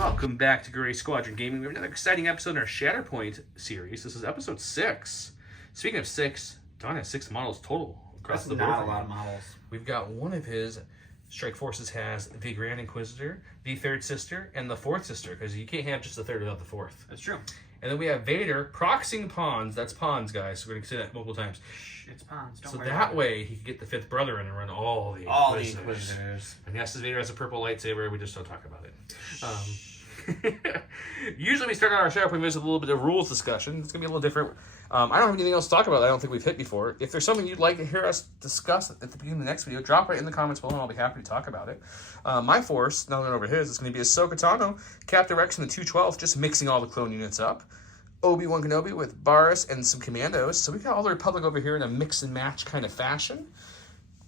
Welcome back to Gray Squadron Gaming. We have another exciting episode in our Shatterpoint series. This is episode 6. Speaking of 6, Don has 6 models total across the board. Not a lot of models. We've got one of his Strike Forces has the Grand Inquisitor, the third sister, and the fourth sister, because you can't have just the third without the fourth. That's true. And then we have Vader proxying pawns. That's pawns, guys. So we're going to say that multiple times. It's pawns. Don't So worry that about way he can get the fifth brother in and run all the Inquisitors. And yes, Vader has a purple lightsaber. We just don't talk about it. Usually we start out our Shatterpoint videos with a little bit of rules discussion. It's going to be a little different. I don't have anything else to talk about that I don't think we've hit before. If there's something you'd like to hear us discuss at the beginning of the next video, drop it in the comments below and I'll be happy to talk about it. My force, now that over his, is going to be Ahsoka Tano, Captain Rex and the 212, just mixing all the clone units up. Obi-Wan Kenobi with barriss and some commandos. So we've got all the Republic over here in a mix and match kind of fashion.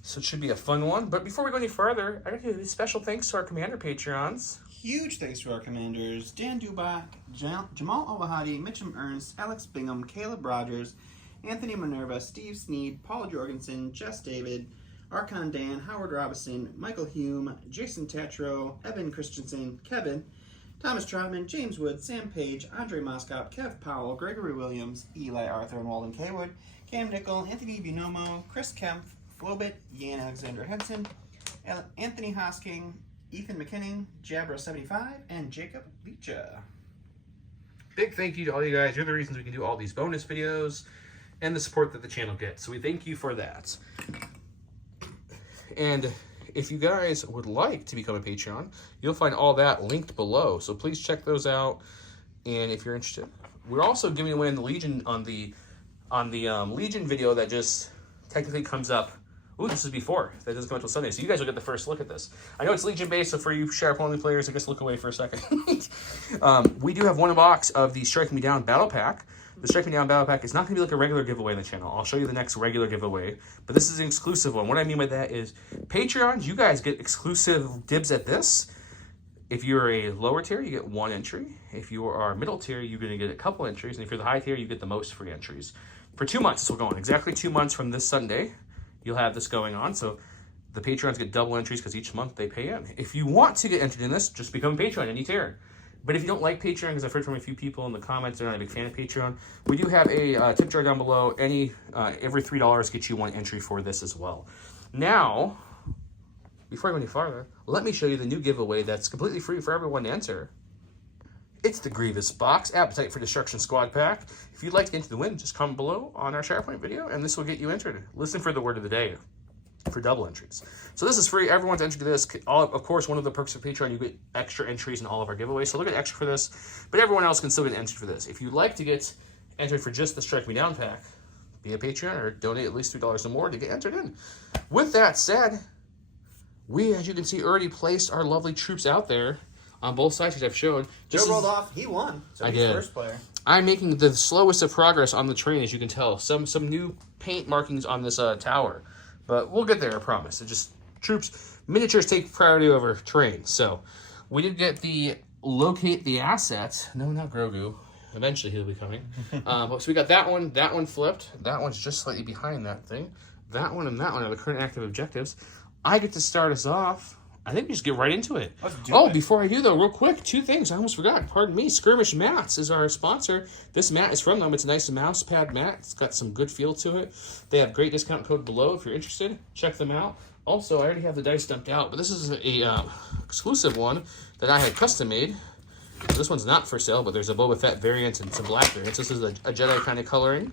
So it should be a fun one. But before we go any further, I got to do a special thanks to our Commander Patreons. Huge thanks to our commanders, Dan Dubak, Jamal Owahadi, Mitchum Ernst, Alex Bingham, Caleb Rogers, Anthony Minerva, Steve Sneed, Paul Jorgensen, Jess David, Archon Dan, Howard Robinson, Michael Hume, Jason Tatro, Evan Christensen, Kevin, Thomas Troutman, James Wood, Sam Page, Andre Moskop, Kev Powell, Gregory Williams, Eli Arthur and Walden Kaywood, Cam Nickel, Anthony Bunomo, Chris Kemp, Flobit, Ian Alexander Henson, Anthony Hosking, Ethan McKinning, Jabra75, and Jacob Leacha. Big thank you to all you guys. You're the reasons we can do all these bonus videos and the support that the channel gets. So we thank you for that. And if you guys would like to become a Patreon, you'll find all that linked below. So please check those out. And if you're interested, we're also giving away in the Legion on the Legion video that just technically comes up. Ooh, this is before. That doesn't come until Sunday. So you guys will get the first look at this. I know it's Legion based, so for you Shatterpoint only players, I guess look away for a second. We do have one box of the Strike Me Down Battle Pack. The Strike Me Down Battle Pack is not going to be like a regular giveaway on the channel. I'll show you the next regular giveaway. But this is an exclusive one. What I mean by that is Patreons, you guys get exclusive dibs at this. If you're a lower tier, you get 1 entry. If you are middle tier, you're going to get a couple entries. And if you're the high tier, you get the most free entries. For 2 months, this will go on. Exactly 2 months from this Sunday, you'll have this going on. So the Patreons get double entries because each month they pay in. If you want to get entered in this, just become a Patreon, any tier. But if you don't like Patreon, because I've heard from a few people in the comments they're not a big fan of Patreon, we do have a tip jar down below. Every $3 gets you 1 entry for this as well. Now, before I go any farther, let me show you the new giveaway that's completely free for everyone to enter. It's the Grievous Box Appetite for Destruction Squad Pack. If you'd like to enter the win, just comment below on our Shatterpoint video, and this will get you entered. Listen for the word of the day for double entries. So this is free. Everyone's entered to this. Of course, one of the perks of Patreon, you get extra entries in all of our giveaways. So look at extra for this, but everyone else can still get entered for this. If you'd like to get entered for just the Strike Me Down pack, be a Patreon or donate at least $3 or more to get entered in. With that said, we, as you can see, already placed our lovely troops out there on both sides, as I've showed. Joe rolled off. He won. So he's the first player. I'm making the slowest of progress on the train, as you can tell. Some new paint markings on this tower. But we'll get there, I promise. It just, miniatures take priority over trains. So we did get the locate the assets. No, not Grogu. Eventually he'll be coming. So we got that one flipped. That one's just slightly behind that thing. That one and that one are the current active objectives. I get to start us off. I think we just get right into it. Before I do, though, real quick, 2 things. I almost forgot. Pardon me. Skirmish Mats is our sponsor. This mat is from them. It's a nice mouse pad mat. It's got some good feel to it. They have great discount code below if you're interested. Check them out. Also, I already have the dice dumped out, but this is a exclusive one that I had custom made. This one's not for sale, but there's a Boba Fett variant and some black variants. This is a Jedi kind of coloring.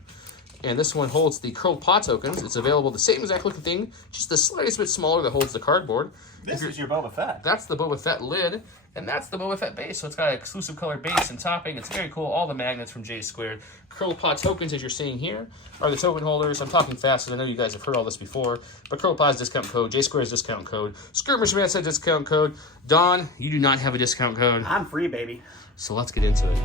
And this one holds the curled paw tokens. It's available the same exact looking thing, just the slightest bit smaller that holds the cardboard. This is your Boba Fett. That's the Boba Fett lid, and that's the Boba Fett base. So it's got an exclusive color base and topping. It's very cool. All the magnets from J Squared. Curled paw tokens, as you're seeing here, are the token holders. I'm talking fast because I know you guys have heard all this before. But Curled paw's discount code, J Squared's discount code, Skirmish Man's discount code. Don, you do not have a discount code. I'm free, baby. So let's get into it.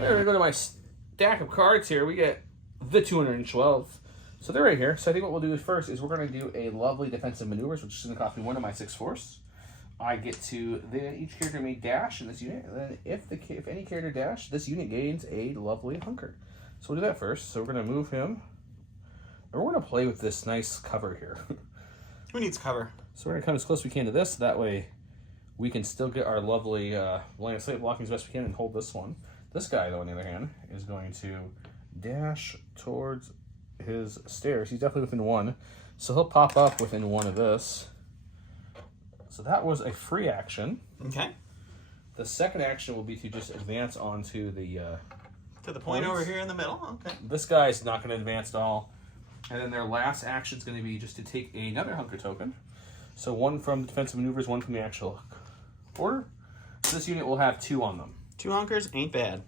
We're going to go to my stack of cards here. We get the 212. So they're right here. So I think what we'll do first is we're going to do a lovely defensive maneuvers, which is going to cost me 1 of my 6 force. I get to, each character may dash in this unit, and then if any character dash, this unit gains a lovely hunker. So we'll do that first. So we're going to move him. And we're going to play with this nice cover here. Who needs cover? So we're going to come as close as we can to this. That way we can still get our lovely line of sight blocking as best we can and hold this one. This guy, though, on the other hand, is going to dash towards his stairs. He's definitely within 1. So he'll pop up within 1 of this. So that was a free action. Okay. The second action will be to just advance onto the... to the point over here in the middle? Okay. This guy's not going to advance at all. And then their last action is going to be just to take another hunker token. So 1 from the defensive maneuvers, 1 from the actual order. So this unit will have 2 on them. 2 hunkers ain't bad.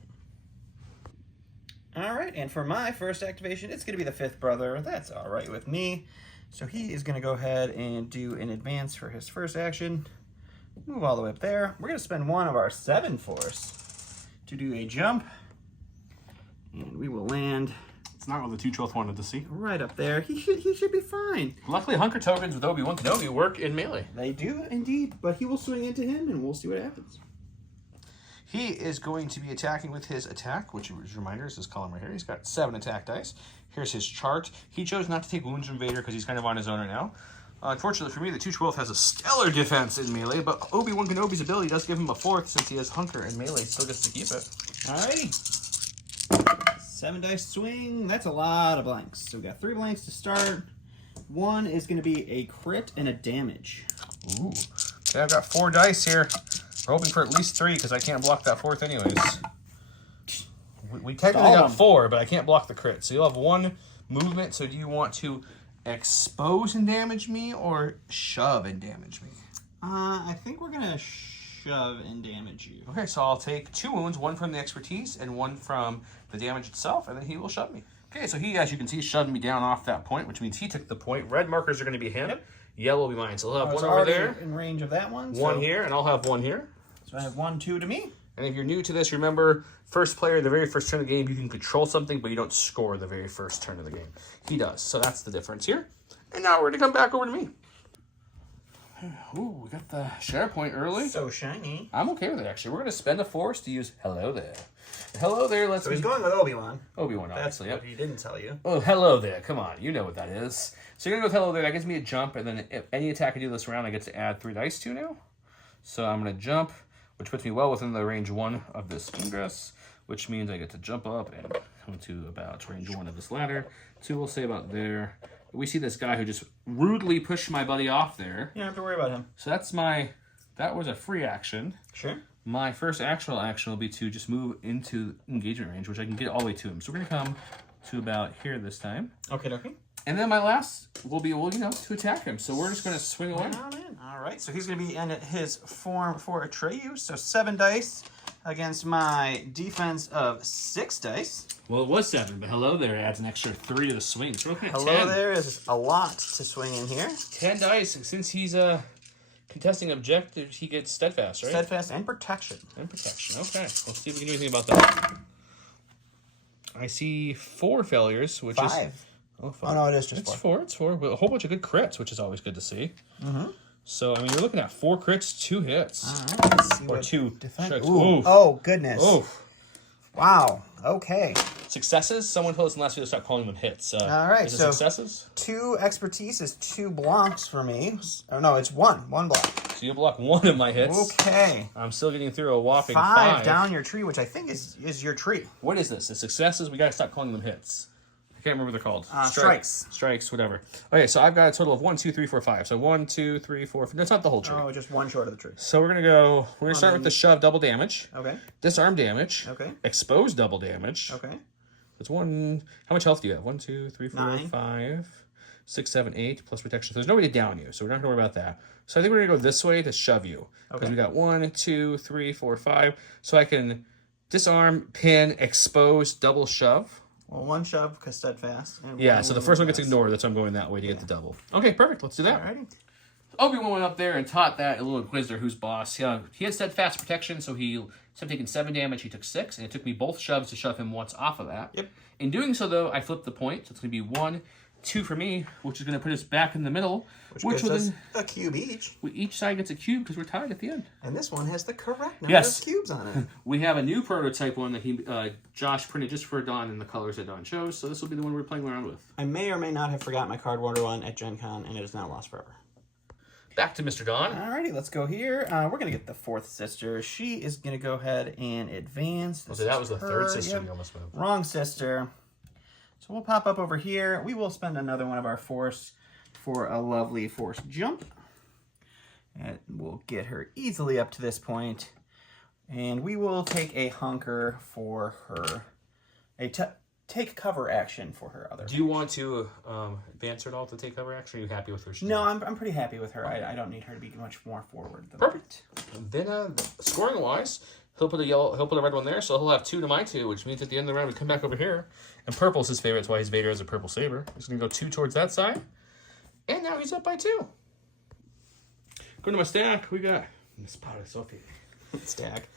All right, and for my first activation, it's going to be the 5th brother. That's all right with me. So he is going to go ahead and do an advance for his first action. Move all the way up there. We're going to spend 1 of our 7 force to do a jump. And we will land... It's not what the 2/12 wanted to see. Right up there. He should be fine. Luckily, hunker tokens with Obi-Wan Kenobi work in melee. They do indeed, but he will swing into him, and we'll see what happens. He is going to be attacking with his attack, which, as a reminder, is this column right here. He's got 7 attack dice. Here's his chart. He chose not to take wounds from Vader because he's kind of on his own right now. Unfortunately for me, the 2/12 has a stellar defense in melee, but Obi-Wan Kenobi's ability does give him a 4th since he has hunker and melee. Still gets to keep it. Alrighty. 7 dice swing. That's a lot of blanks. So we got 3 blanks to start. 1 is going to be a crit and a damage. Ooh. Okay, I've got 4 dice here. We're hoping for at least 3 because I can't block that 4th anyways. We technically got 4, but I can't block the crit. So you'll have 1 movement. So do you want to expose and damage me or shove and damage me? I think we're going to shove and damage you. Okay, so I'll take 2 wounds, 1 from the expertise and 1 from the damage itself, and then he will shove me. Okay, so he, as you can see, shoved me down off that point, which means he took the point. Red markers are going to be him. Yep. Yellow will be mine. So he'll have 1 over there. In range of that one. 1 here, and I'll have 1 here. So I have 1, 2 to me. And if you're new to this, remember, first player, the very first turn of the game, you can control something, but you don't score the very first turn of the game. He does. So that's the difference here. And now we're going to come back over to me. Ooh, we got the Shatterpoint early. So shiny. I'm okay with it, actually. We're going to spend a force to use hello there. Hello there, let's... So he's going with Obi-Wan. Obi-Wan, That's obviously, what he didn't tell you. Oh, hello there. Come on, you know what that is. So you're going to go with hello there. That gives me a jump, and then if any attack I do this round, I get to add 3 dice to now. So I'm going to jump, which puts me well within the range 1 of this ingress, which means I get to jump up and come to about range 1 of this ladder. 2, we'll say about there. We see this guy who just rudely pushed my buddy off there. You don't have to worry about him. So that's that was a free action. Sure. My first actual action will be to just move into engagement range, which I can get all the way to him. So we're going to come to about here this time. Okay, okay. And then my last will be, well, to attack him. So we're just going to swing away. All right, so he's going to be in his form for Atreyu. So 7 dice against my defense of 6 dice. Well, it was 7, but hello there adds an extra 3 to the swing. So we're looking at hello 10. there is a lot to swing in here. 10 dice. Since he's contesting objectives, he gets steadfast, right? Steadfast and protection. And protection. Okay, let's see if we can do anything about that. I see 4 failures, which 5. is... Oh, 5. Oh, no, it is just 4. It's 4, but a whole bunch of good crits, which is always good to see. Mm-hmm. So, I mean, you're looking at 4 crits, 2 hits. All right, let's see or 2 strikes. Ooh. Oh, goodness. Oof. Wow. Okay. Successes? Someone told us in the last video to stop calling them hits. All right, is it so successes? 2 expertise is 2 blocks for me. Oh, no, it's 1 block. So you block 1 of my hits. Okay. I'm still getting through a whopping 5 down your tree, which I think is your tree. What is this? The successes? We got to stop calling them hits. I can't remember what they're called. Strikes. Strikes, whatever. Okay, so I've got a total of 1, 2, 3, 4, 5. So 1, 2, 3, 4. That's not the whole tree. Oh, just 1 short of the tree. So we're gonna start with the shove, double damage. Okay. Disarm damage. Okay. Expose, double damage. Okay. That's 1. How much health do you have? 1, 2, 3, 4, 9. 5, 6, 7, 8 plus protection. So there's no way to down you, so we're not gonna worry about that. So I think we're gonna go this way to shove you. Because we got 1, 2, 3, 4, 5. So I can disarm, pin, expose, double shove. Well, 1 shove because steadfast. And yeah, so the first one gets ignored. That's why I'm going that way to get the double. Okay, perfect. Let's do that. Alrighty. Obi-Wan went up there and taught that little inquisitor who's boss. He had steadfast protection, so he instead of taking 7 damage, he took 6, and it took me both shoves to shove him once off of that. Yep. In doing so, though, I flipped the point. So it's going to be 1, 2 for me, which is going to put us back in the middle. Which gives us a cube each. Each side gets a cube because we're tied at the end. And this one has the correct number of cubes on it. We have a new prototype one that Josh printed just for Don in the colors that Don chose. So this will be the one we're playing around with. I may or may not have forgot my card water one at Gen Con, and it is now lost forever. Back to Mr. Don. Alrighty, let's go here. We're going to get the fourth sister. She is going to go ahead and advance. So that was the third sister you almost moved. Wrong sister. So we'll pop up over here. We will spend another one of our force for a lovely force jump. And we'll get her easily up to this point. And we will take a hunker for her. Take cover action for her other. Do you want to advance her at all to take cover action? Or are you happy with her? No, I'm pretty happy with her. I don't need her to be much more forward than perfect. And then scoring wise, he'll put a red one there, so he'll have 2 to my 2, which means at the end of the round we come back over here. And purple's his favorite, that's why his Vader has a purple saber. He's gonna go 2 towards that side. And now he's up by 2. Go to my stack, we got Sophie. Stack.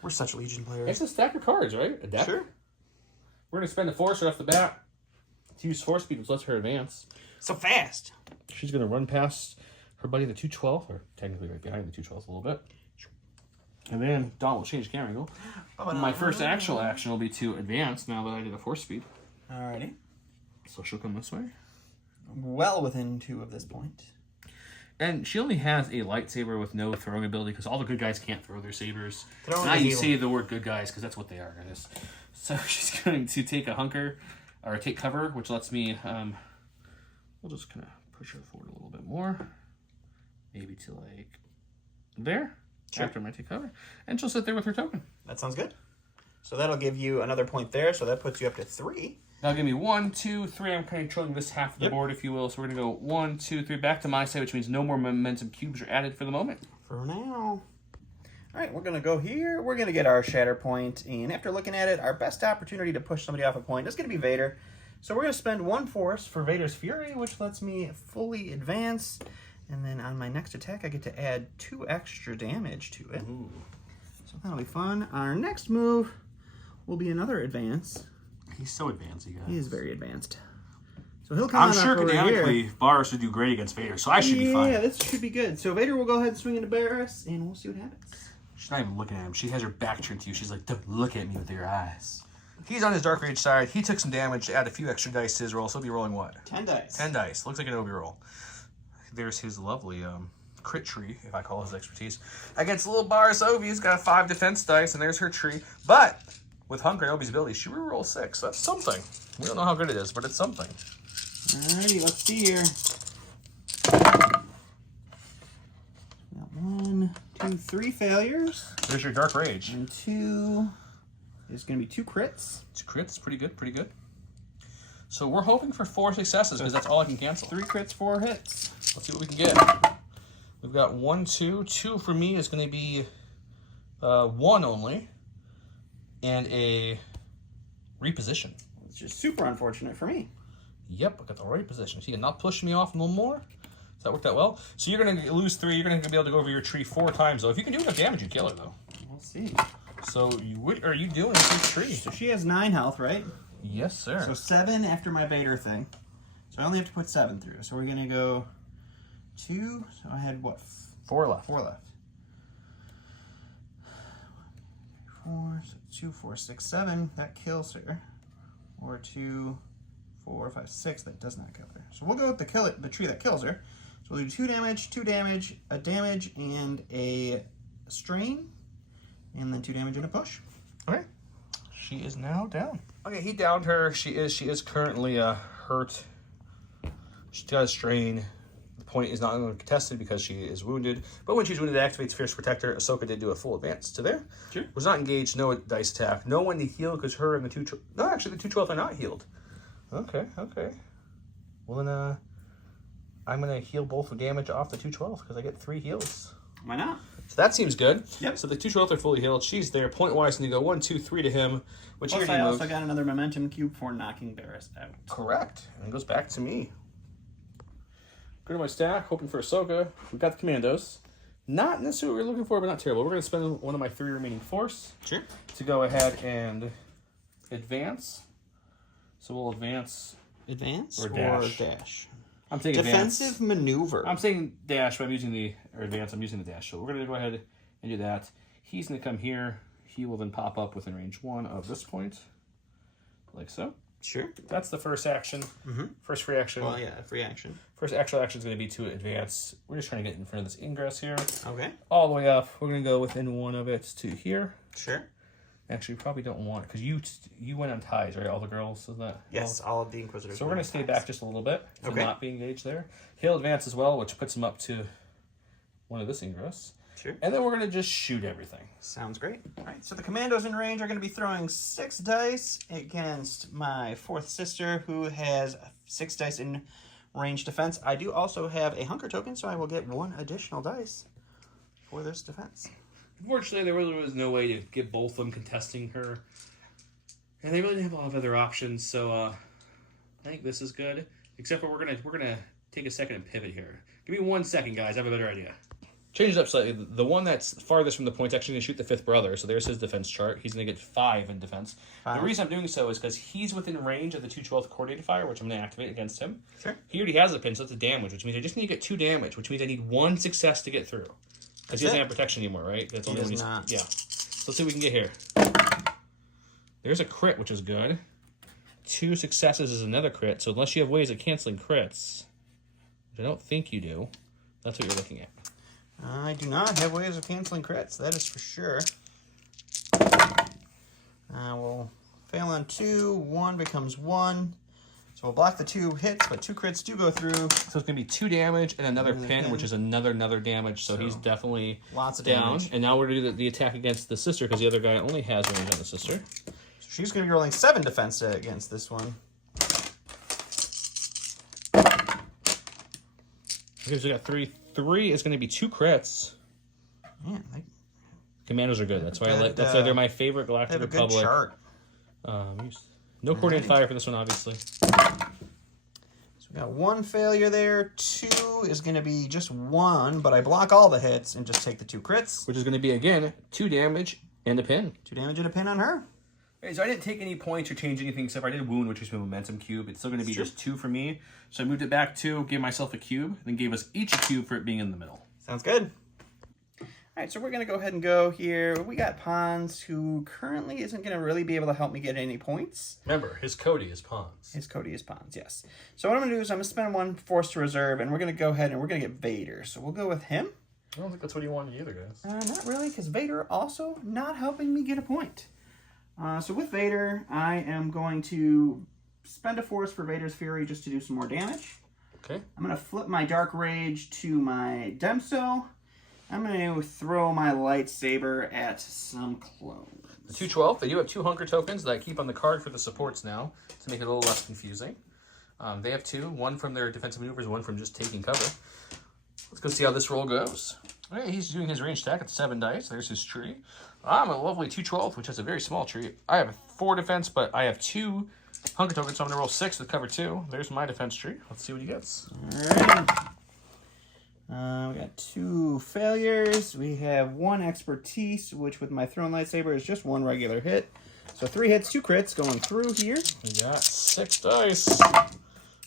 We're such Legion players. It's a stack of cards, right? A deck? Sure. We're going to spend a force right off the bat to use force speed, which lets her advance. So fast. She's going to run past her buddy, the 212, or technically right behind the 212 a little bit. And then Dawn will change camera angle. My first actual action will be to advance now that I did a force speed. Alrighty. So she'll come this way. Well within 2 of this point. And she only has a lightsaber with no throwing ability because all the good guys can't throw their sabers. Now you say the word good guys because that's what they are in this. So she's going to take a hunker, or take cover, which lets me, we'll just kind of push her forward a little bit more. Maybe to like there, sure. After I take cover. And she'll sit there with her token. That sounds good. So that'll give you another point there, so that puts you up to 3. That'll give me 1, 2, 3. I'm controlling this half of the board, if you will. So we're going to go 1, 2, 3 back to my side, which means no more momentum cubes are added for the moment. For now. All right, we're going to go here. We're going to get our Shatterpoint, and after looking at it, our best opportunity to push somebody off a point is going to be Vader. So we're going to spend 1 force for Vader's Fury, which lets me fully advance, and then on my next attack, I get to add 2 extra damage to it. Ooh. So that'll be fun. Our next move will be another advance. He's so advanced, you guys. He is very advanced. So he'll come I'm sure canonically Barriss would do great against Vader, so I should be fine. Yeah, this should be good. So Vader will go ahead and swing into barriss, and we'll see what happens. She's not even looking at him. She has her back turned to you. She's like, don't look at me with your eyes. He's on his Dark Rage side. He took some damage to add a few extra dice to his roll, so he'll be rolling what? 10 dice. 10 dice. Looks like an Obi roll. There's his lovely crit tree, if I call his expertise. Against little Barriss Obi, who's got 5 defense dice, and there's her tree. But with Hunker and Obi's ability, she will roll 6. That's something. We don't know how good it is, but it's something. Alrighty, let's see here. Got 1, 2, 3 failures. There's your Dark Rage. And 2. There's going to be 2 crits. 2 crits, pretty good, pretty good. So we're hoping for 4 successes because that's all I can cancel. 3 crits, 4 hits. Let's see what we can get. We've got 1, 2. 2 for me is going to be 1 only. And a reposition. It's just super unfortunate for me. Yep, I got the right position. So you cannot push me off no more. So that worked out well. So you're going to lose 3. You're going to be able to go over your tree 4 times, though. If you can do enough damage, you kill her, though. We'll see. So what are you doing with this tree? So she has 9 health, right? Yes, sir. So 7 after my Vader thing. So I only have to put 7 through. So we're going to go 2. So I had what? 4 left. 4 left. 4, so 2, 4, 6, 7. That kills her. Or 2, 4, 5, 6. That does not kill her. So we'll go with the tree that kills her. So we'll do 2 damage, 2 damage, a damage, and a strain. And then 2 damage and a push. All right. She is now down. Okay, he downed her. She is currently hurt. She does strain. The point is not contested because she is wounded. But when she's wounded, it activates Fierce Protector. Ahsoka did do a full advance to there. Sure. Was not engaged. No dice attack. No one to heal because her and the 2... No, actually, the 212 are not healed. Okay, okay. Well, then I'm going to heal both the damage off the 212 because I get 3 heals. Why not? So that seems good. Yep. So the 212 are fully healed. She's there. Point-wise, and you go 1, 2, 3 to him. Which Plus, here I you also move. got another momentum cube for knocking Barriss out. Correct. And it goes back to me. Go to my stack, hoping for Ahsoka. We've got the commandos. Not necessarily what we're looking for, but not terrible. We're going to spend one of my 3 remaining force to go ahead and advance. So we'll advance. Advance or dash? I'm taking defensive maneuver. I'm saying dash, but I'm using the advance. I'm using the dash. So we're going to go ahead and do that. He's going to come here. He will then pop up within range 1 of this point, like so. Sure. That's the first action. First free action. Well, yeah, free action. First actual action is going to be to advance. We're just trying to get in front of this ingress here. Okay. All the way up. We're going to go within one of it to here. Sure. Actually, we probably don't want it because you went on ties, right? All the girls, is that? Yes, all of the Inquisitors. So we're going to stay back just a little bit to Okay. not be engaged there. He'll advance as well, which puts him up to one of this ingress. Sure. And then we're going to just shoot everything. Sounds great. All right, so the commandos in range are going to be throwing 6 dice against my 4th sister, who has 6 dice in range defense. I do also have a hunker token, so I will get 1 additional dice for this defense. Unfortunately, there really was no way to get both of them contesting her. And they really didn't have a lot of other options, so I think this is good. Except for we're gonna take a second and pivot here. Give me 1 second, guys. I have a better idea. Change it up slightly. The one that's farthest from the point's actually going to shoot the 5th brother, so there's his defense chart. He's going to get 5 in defense. 5. The reason I'm doing so is because he's within range of the 2/12 coordinated fire, which I'm going to activate against him. Sure. He already has a pin, so that's a damage, which means I just need to get 2 damage, which means I need 1 success to get through. Because he doesn't have protection anymore, right? That's He does not. Yeah. So let's see what we can get here. There's a crit, which is good. 2 successes is another crit, so unless you have ways of canceling crits, which I don't think you do, that's what you're looking at. I do not have ways of canceling crits, that is for sure. I will fail on 2, 1 becomes 1. So we'll block the 2 hits, but 2 crits do go through. So it's going to be 2 damage and another pin, which is another damage, so he's definitely lots of down. damage. And now we're going to do the attack against the sister, because the other guy only has range on the sister. So she's going to be rolling 7 defense against this one. Okay, so we got 3. 3 is going to be 2 crits. Man, Commandos are good. That's why that's why they're my favorite Galactic they have Republic. A good chart. No coordinated fire for this one, obviously. So we got 1 failure there. 2 is going to be just 1, but I block all the hits and just take the 2 crits. Which is going to be, again, 2 damage and a pin. 2 damage and a pin on her. Okay, so I didn't take any points or change anything except for I did wound, which is my momentum cube. It's still going to be just 2 for me. So I moved it back 2, gave myself a cube, then gave us each a cube for it being in the middle. Sounds good. All right, so we're going to go ahead and go here. We got Pons, who currently isn't going to really be able to help me get any points. Remember, his Cody is Pons. His Cody is Pons, yes. So what I'm going to do is I'm going to spend 1 force to reserve, and we're going to go ahead and we're going to get Vader. So we'll go with him. I don't think that's what he wanted either, guys. Not really, because Vader also not helping me get a point. So with Vader, I am going to spend a force for Vader's Fury just to do some more damage. Okay. I'm going to flip my Dark Rage to my Demso. I'm going to throw my lightsaber at some clones. The 2/12, they do have 2 hunker tokens that I keep on the card for the supports now to make it a little less confusing. They have 2, 1 from their defensive maneuvers, 1 from just taking cover. Let's go see how this roll goes. All right, he's doing his range attack at 7 dice. There's his tree. I'm a lovely 2/12, which has a very small tree. I have 4 defense, but I have 2 hunker tokens, so I'm going to roll 6 with cover 2. There's my defense tree. Let's see what he gets. All right. We got 2 failures. We have 1 expertise, which with my thrown lightsaber is just 1 regular hit. So 3 hits, 2 crits going through here. We got 6 dice.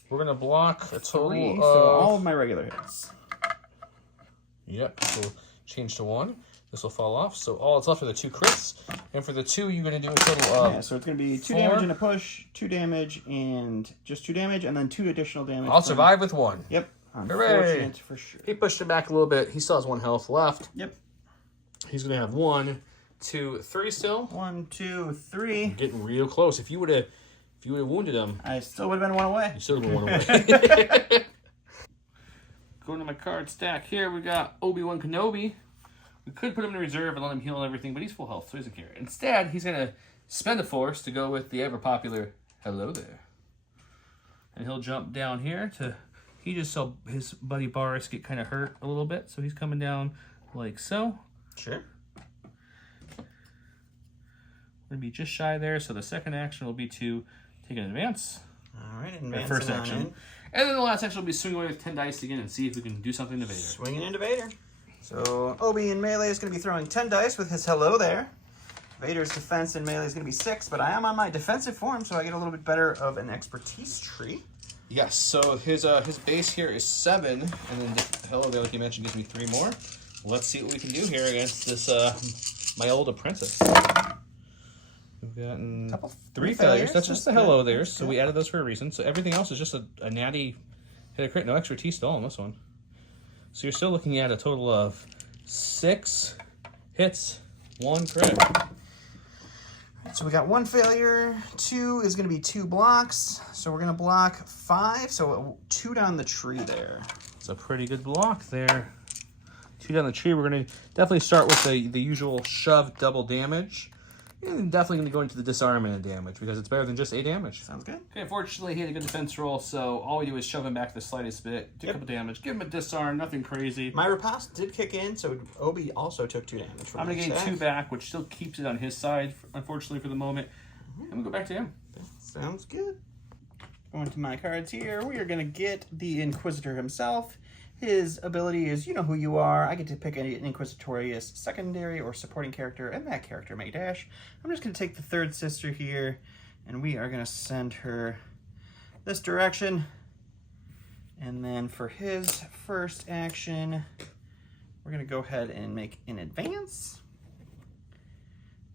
We're going to block a total 3, of... so all of my regular hits. Yep, this will change to 1. This will fall off. So all that's left are the 2 crits. And for the 2, you're going to do a total of... Yeah, so it's going to be 2 4. damage and a push, 2 damage and just 2 damage, and then 2 additional damage. I'll survive with 1. Yep. Hooray! Unfortunate for sure. He pushed him back a little bit. He still has 1 health left. Yep. He's going to have 1, 2, 3 still. 1, 2, 3. Getting real close. If you would have wounded him, I still would have been 1 away. you still would have been 1 away. Going to my card stack here, we got Obi-Wan Kenobi. We could put him in reserve and let him heal and everything, but he's full health, so he doesn't care. Instead, he's going to spend a force to go with the ever-popular Hello There. And he'll jump down here to... He just saw his buddy Barriss get kind of hurt a little bit, so he's coming down like so. Sure. We're going to be just shy there, so the second action will be to take an advance. All right, advance. First action. And then the last action will be swing away with 10 dice again and see if we can do something to Vader. Swinging into Vader. So Obi in melee is going to be throwing 10 dice with his Hello There. Vader's defense in melee is going to be 6, but I am on my defensive form, so I get a little bit better of an expertise tree. Yes, so his base here is 7, and then the Hello There, like you mentioned, gives me 3 more. Let's see what we can do here against this my old apprentice. gotten Couple, three failures. That's just the hello there. So we added those for a reason. So everything else is just a natty hit a crit. No extra T stall on this one. So you're still looking at a total of 6 hits, 1 crit. So we got 1 failure. 2 is going to be 2 blocks. So we're going to block 5. So 2 down the tree there. It's a pretty good block there. 2 down the tree. We're going to definitely start with the usual shove double damage. And definitely going to go into the disarmament and damage because it's better than just 8 damage. Sounds good. Okay, fortunately he had a good defense roll, so all we do is shove him back the slightest bit, do a couple damage, give him a disarm, nothing crazy. My riposte did kick in, so Obi also took 2 damage. I'm going to gain 2 back, which still keeps it on his side, unfortunately for the moment. And we'll go back to him. Sounds good. Going to my cards here, we are going to get the Inquisitor himself. His ability is, you know who you are. I get to pick an Inquisitorial secondary or supporting character, and that character may dash. I'm just going to take the 3rd sister here, and we are going to send her this direction. And then for his first action, we're going to go ahead and make an advance.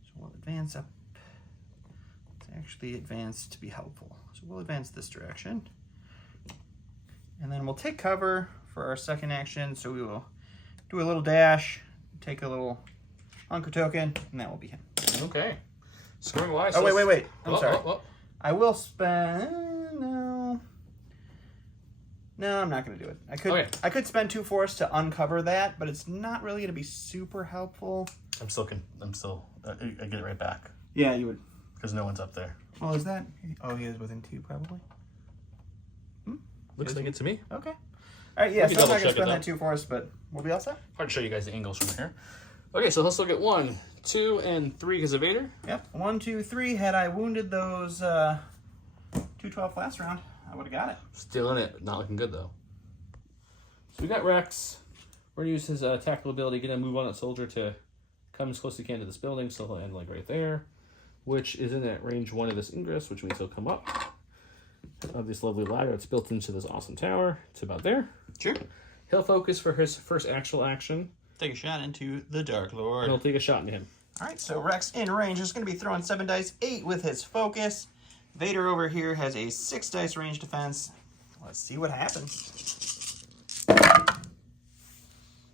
So we'll advance up. Let's actually advance to be helpful. So we'll advance this direction. And then we'll take cover for our second action, so we will do a little dash, take a little hunker token, and that will be him. Okay. Scoring wise. Oh, wait. I'm sorry. Oh. I will spend... No, I'm not going to do it. I could spend 2 force to uncover that, but it's not really going to be super helpful. I get it right back. Yeah, you would. Because no one's up there. Well, is that... Oh, he is within 2, probably. Looks like it to me. Okay. All right, yeah, so I'm not going to spend that 2 force, but we'll be all set. Hard to show you guys the angles from here. Okay, so let's look at 1, 2, and 3 because of Vader. Yep, 1, 2, 3. Had I wounded those 212 last round, I would have got it. Still in it, not looking good though. So we got Rex. We're gonna use his tactical ability, get a move on that soldier to come as close as he can to this building, so he'll end like right there, which is in that range 1 of this ingress, which means he'll come up of this lovely ladder that's built into this awesome tower. It's about there. Sure. He'll focus for his first actual action. Take a shot into the Dark Lord. He'll take a shot into him. All right, so Rex in range is going to be throwing 7 dice, 8 with his focus. Vader over here has a 6 dice range defense. Let's see what happens.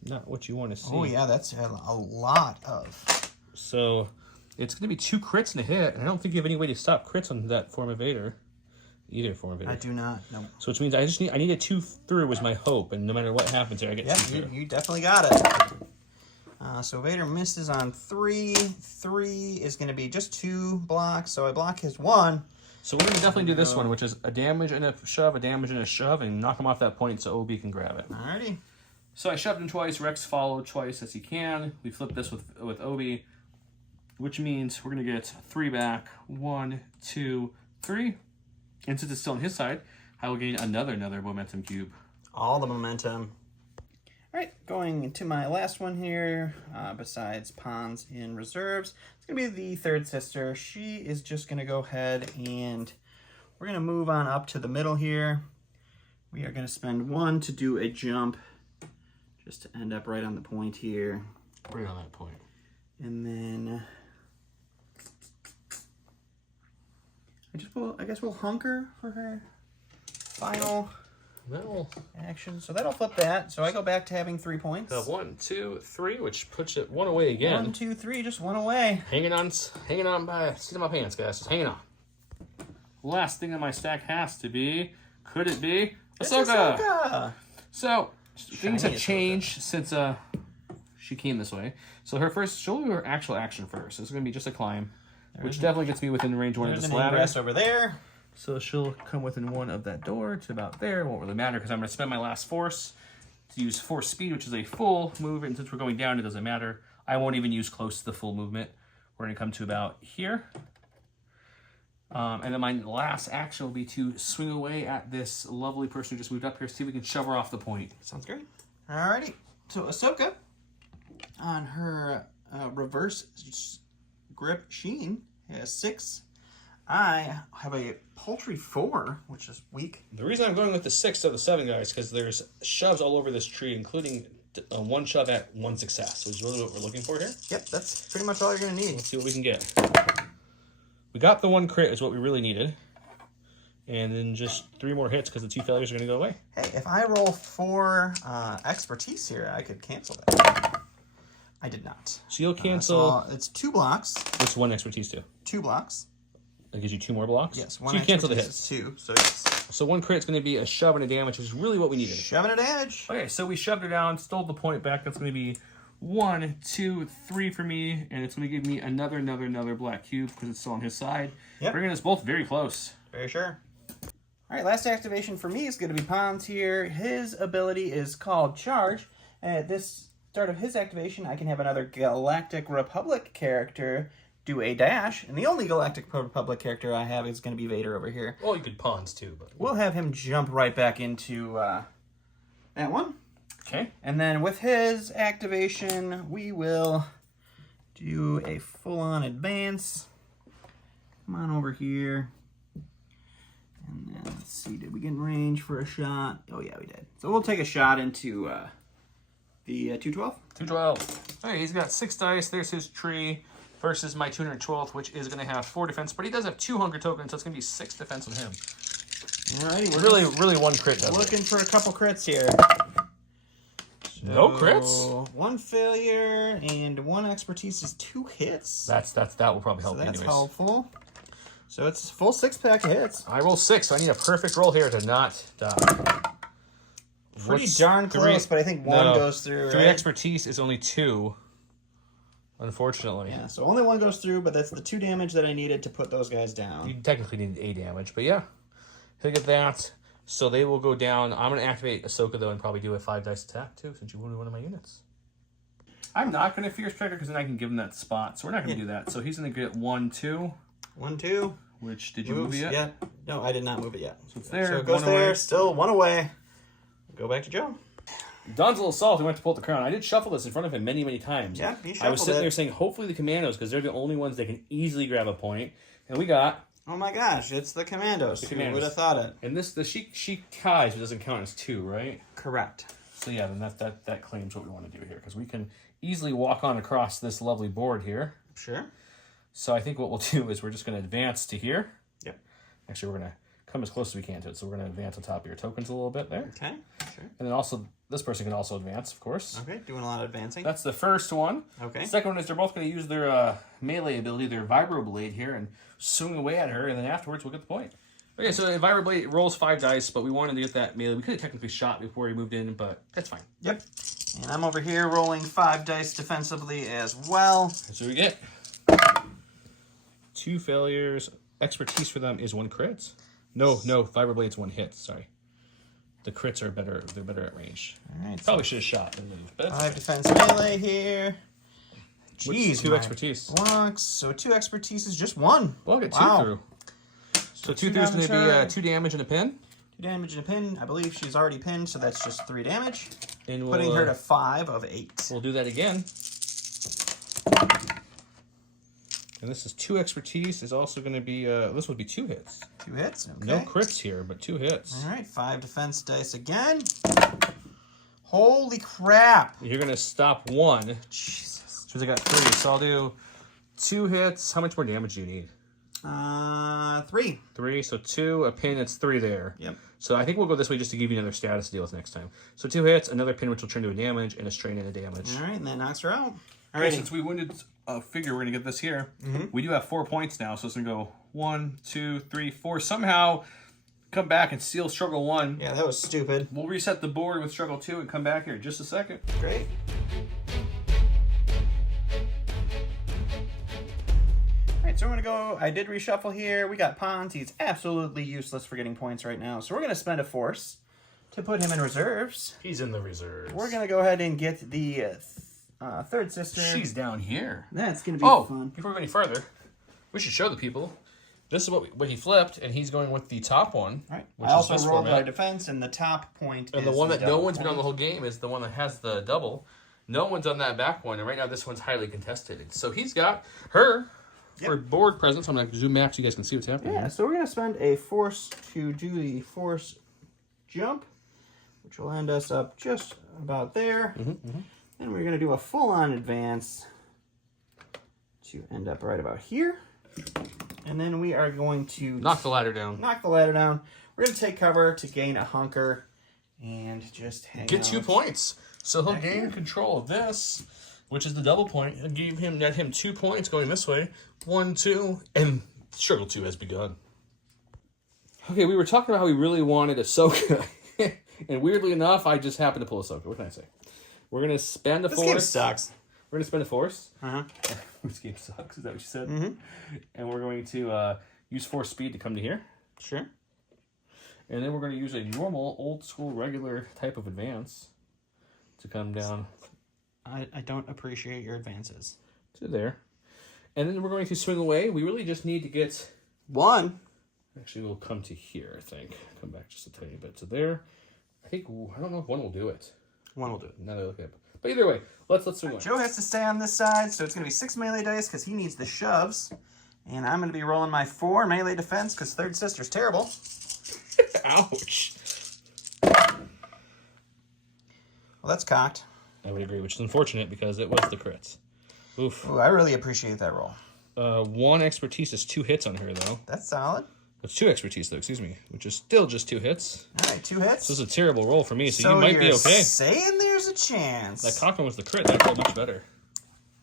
Not what you want to see. Oh yeah, that's a lot of. So it's going to be 2 crits and a hit, and I don't think you have any way to stop crits on that form of Vader. Either form of Vader. I do not. No. So which means I need a 2 through was my hope, and no matter what happens here, I get 2 through. You definitely got it. So Vader misses on 3. 3 is going to be just 2 blocks, so I block his 1. So we're going to definitely do this one, which is a damage and a shove, and knock him off that point so Obi can grab it. Alrighty. So I shoved him twice. Rex followed twice as he can. We flip this with Obi, which means we're going to get 3 back. 1, 2, 3. And since it's still on his side, I will gain another momentum cube. All the momentum. All right, going to my last one here, besides pawns in reserves, it's going to be the 3rd sister. She is just going to go ahead and we're going to move on up to the middle here. We are going to spend 1 to do a jump, just to end up right on the point here. Right on that point. And then I guess we'll hunker for her final action. So that'll flip that. So I go back to having 3 points. 1, 2, 3, which puts it 1 away again. 1, 2, 3, just 1 away. Hanging on by the seat of my pants, guys. Just hanging on. Last thing on my stack has to be, could it be Ahsoka? So things have changed since she came this way. So she'll do her actual action first. So it's going to be just a climb, which definitely gets me within range 1 of this ladder. There's an ingress over there. So she'll come within 1 of that door to about there. Won't really matter because I'm going to spend my last force to use force speed, which is a full move. And since we're going down, it doesn't matter. I won't even use close to the full movement. We're going to come to about here. And then my last action will be to swing away at this lovely person who just moved up here. See if we can shove her off the point. Sounds great. Alrighty. So Ahsoka, on her reverse grip sheen, has 6. I have a paltry 4, which is weak. The reason I'm going with the 6 of the 7 guys because there's shoves all over this tree, including 1 shove at 1 success, which is really what we're looking for here. Yep, that's pretty much all you're going to need. Let's see what we can get. We got the 1 crit is what we really needed. And then just 3 more hits because the 2 failures are going to go away. Hey, if I roll 4 expertise here, I could cancel that. I did not. So you'll cancel... So it's 2 blocks. It's 1 expertise too. 2 blocks. That gives you 2 more blocks? Yes, 1 so you cancel the hits. Is 2, so yes. So 1 crit is going to be a shove and a damage, which is really what we needed. Shove and a damage. Okay, so we shoved her down, stole the point back. That's going to be 1, 2, 3 for me, and it's going to give me another black cube because it's still on his side. Yep. Bringing us both very close. Very sure. All right, last activation for me is going to be Pons here. His ability is called Charge, and at this start of his activation, I can have another Galactic Republic character do a dash, and the only Galactic Republic character I have is going to be Vader over here. Well, you could pawns too, but we'll have him jump right back into that one. Okay. And then with his activation, we will do a full-on advance. Come on over here. And then, let's see, did we get in range for a shot? Oh, yeah, we did. So we'll take a shot into the 212. 212. All right, he's got 6 dice. There's his tree versus my 212th, which is going to have 4 defense. But he does have 2 hunger tokens, so it's going to be 6 defense on him. Alrighty, we're really 1 crit. Looking for a couple crits here. So, no crits? 1 failure and 1 expertise is 2 hits. That will probably help. So that's anyways. helpful. So it's a full 6-pack of hits. I roll 6, so I need a perfect roll here to not die. Pretty darn close, but I think 1 goes through. 3 right? expertise is only 2. Unfortunately. Yeah, so only 1 goes through, but that's the 2 damage that I needed to put those guys down. You technically need 8 damage, but yeah. He'll get that. So they will go down. I'm going to activate Ahsoka, though, and probably do a 5 dice attack, too, since you wounded one of my units. I'm not going to Fierce Striker, because then I can give him that spot. So we're not going to do that. So he's going to get 1, 2. 1, 2. Which, did you move it yet? Yeah. No, I did not move it yet. So it's there. So it goes there. Away. Still 1 away. Go back to Joe. Don's a little salty. He went to pull out the crown. I did shuffle this in front of him many times. Yeah, he shuffled I was sitting there saying, hopefully the Commandos, because they're the only ones that can easily grab a point. And we got... Oh my gosh, it's the Commandos. Who would have thought it? And this, the Sheik ties, it doesn't count as 2, right? Correct. So yeah, then that claims what we want to do here, because we can easily walk on across this lovely board here. Sure. So I think what we'll do is we're just going to advance to here. Yep. Actually, we're going to come as close as we can to it. So we're going to advance on top of your tokens a little bit there. Okay, sure. And then also, this person can also advance, of course. Okay, doing a lot of advancing. That's the first one. Okay. The second one is they're both going to use their melee ability, their Vibroblade here, and swing away at her, and then afterwards we'll get the point. Okay, so the Vibroblade rolls 5 dice, but we wanted to get that melee. We could have technically shot before we moved in, but that's fine. Yep. And I'm over here rolling 5 dice defensively as well. That's what we get. 2 failures. Expertise for them is 1 crit. No, Vibroblades 1 hit. Sorry. The crits are better. They're better at range. All right. Probably should have shot and moved. But 5 defense melee here. Jeez, 2 expertise. Blocks. So 2 expertise is just 1. Well, I'll get 2 through. So 2 through is going to be 2 damage and a pin. 2 damage and a pin. I believe she's already pinned, so that's just 3 damage. And we'll, putting her to 5 of 8. We'll do that again. And this is 2 expertise. Is also going to be this would be 2 hits. 2 hits. Okay. No crits here, but 2 hits. All right, 5 defense dice again. Holy crap! You're going to stop 1. Jesus. So I got 3. So I'll do 2 hits. How much more damage do you need? 3. 3. So 2, a pin. It's 3 there. Yep. So I think we'll go this way just to give you another status to deal with next time. So 2 hits, another pin which will turn to a damage, and a strain and a damage. All right, and that knocks her out. All right, since we wounded a figure, we're going to get this here. We do have 4 points now, so it's going to go 1, 2, 3, 4. Somehow come back and steal struggle 1. Yeah, that was stupid. We'll reset the board with struggle 2 and come back here in just a second. Great. Alright, so we're going to go. I did reshuffle here. We got Pons. He's absolutely useless for getting points right now. So we're going to spend a force to put him in reserves. He's in the reserves. We're going to go ahead and get the third sister. She's down here. That's going to be fun. Before we go any further, we should show the people. This is what he flipped, and he's going with the top one. All right. Which I also is this rolled format. my defense, and the top point and is the one that no one's been on the point. whole game is the one that has the double. No one's on that back one, and right now this one's highly contested. So he's got her for board presence. I'm going to zoom back so you guys can see what's happening. Yeah, so we're going to spend a force to do the force jump, which will end us up just about there. And we're going to do a full-on advance to end up right about here. And then we are going to knock the ladder down. Knock the ladder down. We're going to take cover to gain a hunker and just hang Get out. 2 points. So he'll gain control of this, which is the double point. It'll give him, net him 2 points going this way. 1, 2, and struggle 2 has begun. Okay, we were talking about how we really wanted Ahsoka. And weirdly enough, I just happened to pull Ahsoka. What can I say? We're going to spend a force. This game sucks. We're going to spend a force. Uh-huh. This game sucks. Is that what you said? Mm-hmm. And we're going to use force speed to come to here. Sure. And then we're going to use a normal, old school, regular type of advance to come down. I don't appreciate your advances. To there. And then we're going to swing away. We really just need to get... 1. Actually, we'll come to here, I think. Come back just a tiny bit to there. I don't know if 1 will do it. 1 will do it. Now that I look at it. But either way, let's swing away. Joe has to stay on this side, so it's going to be 6 melee dice because he needs the shoves. And I'm going to be rolling my 4 melee defense because Third Sister's terrible. Ouch. Well, that's cocked. I would agree, which is unfortunate because it was the crits. Oof. Ooh, I really appreciate that roll. 1 expertise is 2 hits on her, though. That's solid. It's 2 expertise, though, excuse me, which is still just 2 hits. All right, 2 hits. So this is a terrible roll for me, so you might be okay. Saying there's a chance. That Cochran was the crit. That rolled much better.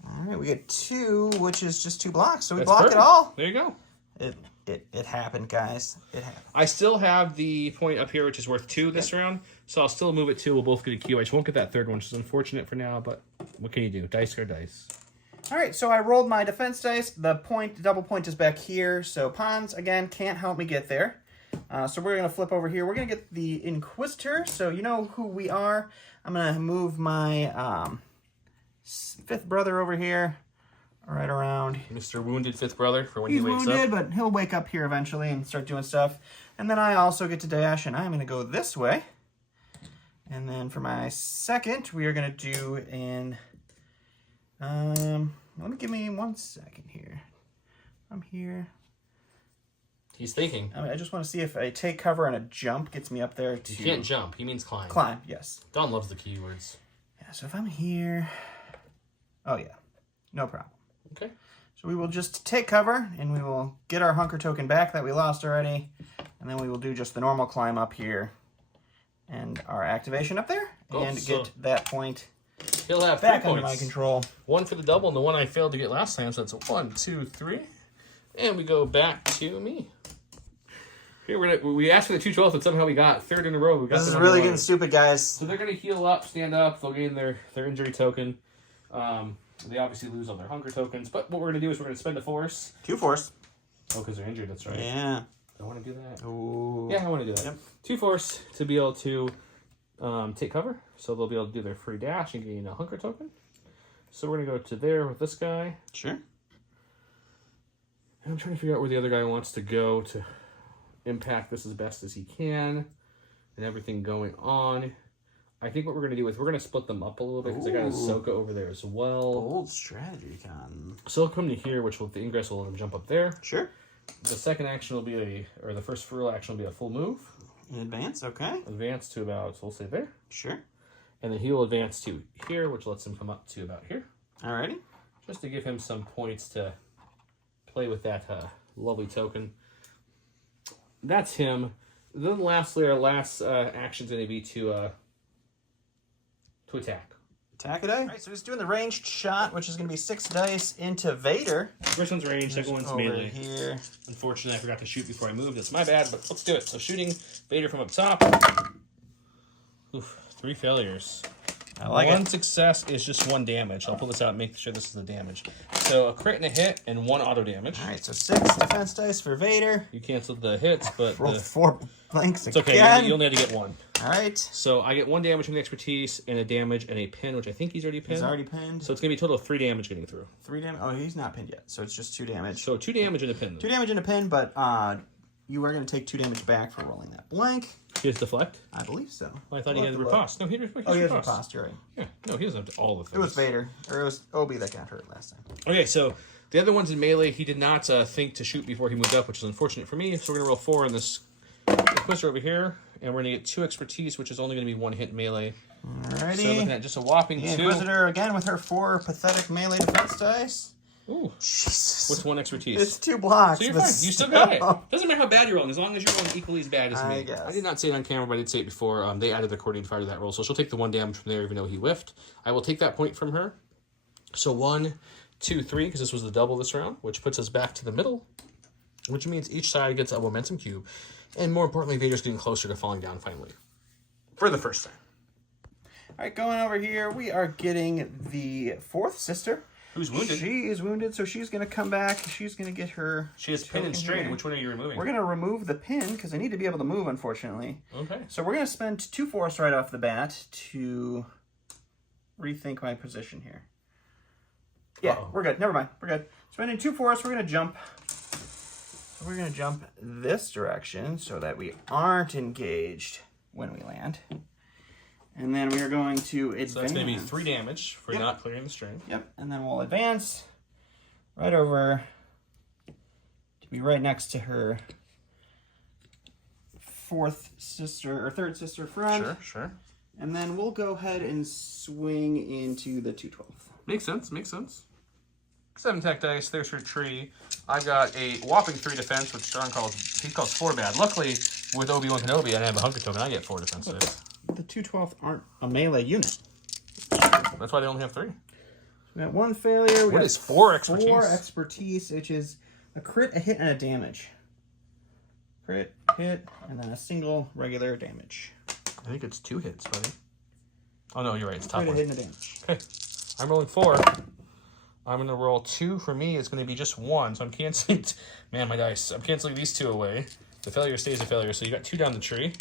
All right, we get 2, which is just 2 blocks, so we That's block perfect. it all. There you go. It happened, guys. It happened. I still have the point up here, which is worth 2 this round, so I'll still move it 2. We'll both get a Q. I just won't get that third one, which is unfortunate for now, but what can you do? Dice are dice. All right, so I rolled my defense dice. The double point is back here, so pawns, again, can't help me get there. So we're going to flip over here. We're going to get the Inquisitor, so you know who we are. I'm going to move my 5th brother over here, right around. Mr. Wounded 5th brother for when he wakes up. He's wounded, but he'll wake up here eventually and start doing stuff. And then I also get to dash, and I'm going to go this way. And then for my 2nd, we are going to do in... give me 1 second here. I'm here. He's thinking. I just want to see if I take cover on a jump gets me up there to... You can't jump. He means climb. Climb, yes. Don loves the keywords. Yeah, so if I'm here... Oh, yeah. No problem. Okay. So we will just take cover, and we will get our hunker token back that we lost already. And then we will do just the normal climb up here. And our activation up there. And get that point he'll have back 3 under points. my control. 1 for the double, and the 1 I failed to get last time, so that's a 1, 2, 3. And we go back to me. Here we asked for the 212, but somehow we got 3rd in a row. This is really getting stupid, guys. So they're going to heal up, stand up. They'll gain their injury token. They obviously lose all their hunger tokens. But what we're going to do is we're going to spend a force. 2 force. Oh, because they're injured. That's right. Yeah. I want to do that. Ooh. Yeah, I want to do that. Yep. 2 force to be able to take cover. So they'll be able to do their free dash and gain a hunger token. So we're going to go to there with this guy. Sure. And I'm trying to figure out where the other guy wants to go to impact this as best as he can and everything going on. I think what we're going to do is we're going to split them up a little bit because I got Ahsoka over there as well. Bold strategy, Con. So he'll come to here, which the ingress will let him jump up there. Sure. The second action will be the first real action will be a full move. In advance, okay. Advance to about, so we'll say there. Sure. And then he will advance to here, which lets him come up to about here. Alrighty. Just to give him some points to play with that lovely token. That's him. Then lastly, our last action is going to be to attack. Attack a die. Alright, so he's doing the ranged shot, which is going to be 6 dice into Vader. First one's ranged, second one's melee. Here. Unfortunately, I forgot to shoot before I moved. That's my bad, but let's do it. So shooting Vader from up top. Oof, 3 failures. I like one it. Success is just 1 damage. I'll pull this out and make sure this is the damage. So a crit and a hit and 1 auto damage. Alright, so 6 defense dice for Vader. You canceled the hits, but Rolled 4 blanks it's again. okay. You'll need to get 1. Alright. So I get 1 damage from the expertise and a damage and a pin, which I think he's already pinned. He's already pinned. So it's going to be a total of 3 damage getting through. 3 damage. Oh, he's not pinned yet, so it's just 2 damage. So 2 damage and a pin. 2 damage and a pin, but you are going to take 2 damage back for rolling that blank. He has deflect? I believe so. Well, I thought he had riposte. No, he has he has riposte, you're right. Yeah, no, he doesn't have all the things. It was Vader, or it was Obi that got hurt last time. Okay, so the other one's in melee. He did not think to shoot before he moved up, which is unfortunate for me. So we're going to roll 4 on this Inquisitor over here, and we're going to get 2 expertise, which is only going to be 1 hit melee. Alrighty. So looking at just a whopping the 2. Inquisitor, again, with her 4 pathetic melee defense dice. Ooh. Jesus. What's 1 expertise? It's 2 blocks. So you're fine. You still got it. Doesn't matter how bad you're rolling, as long as you're rolling equally as bad as me. I guess. I did not say it on camera, but I did say it before. They added the coordinated fire to that roll, so she'll take the 1 damage from there, even though he whiffed. I will take that point from her. So 1, 2, 3, because this was the double this round, which puts us back to the middle, which means each side gets a momentum cube. And more importantly, Vader's getting closer to falling down finally. For the first time. All right, going over here, we are getting the 4th sister. Who's wounded? She is wounded, so she's going to come back. She's going to get her... She has pin and strain. Which one are you removing? We're going to remove the pin, because I need to be able to move, unfortunately. Okay. So we're going to spend 2 force right off the bat to rethink my position here. Yeah, we're good. Never mind. We're good. Spending 2 force, we're going to jump. So we're going to jump this direction so that we aren't engaged when we land. And then we are going to advance. So that's going to be 3 damage for not clearing the strain. Yep, and then we'll advance right over to be right next to her 4th sister, or 3rd sister friend. Sure, sure. And then we'll go ahead and swing into the 212. Makes sense, makes sense. 7 tech dice, there's her tree. I've got a whopping 3 defense, which John calls 4 bad. Luckily, with Obi-Wan Kenobi, I have a hunker token, I get 4 defense dice. The 212 aren't a melee unit. That's why they only have 3. We got 1 failure. What is 4 expertise? 4 expertise, which is a crit, a hit, and a damage. Crit, hit, and then a single regular damage. I think it's 2 hits, buddy. Oh no, you're right, it's top Crit, a one. hit, and a damage. Okay, I'm rolling 4. I'm going to roll 2 for me. It's going to be just 1, so I'm canceling... Man, my dice. I'm canceling these 2 away. The failure stays a failure, so you got 2 down the tree.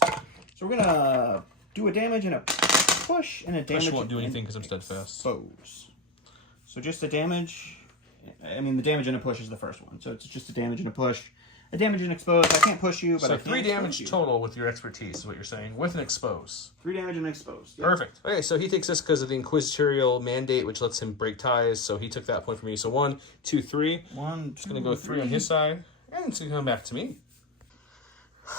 So we're going to do a damage and a push and a damage. Push won't do anything because I'm steadfast. Expose. So just a damage. I mean, the damage and a push is the first one. So it's just a damage and a push. A damage and expose. I can't push you, but so I can 3 damage total with your expertise is what you're saying, with an expose. 3 damage and expose. Yep. Perfect. Okay, so he takes this because of the inquisitorial mandate, which lets him break ties. So he took that point from me. So 1, 2, 3. 1, 2, Just going to go 3 on his side, and it's going to come back to me.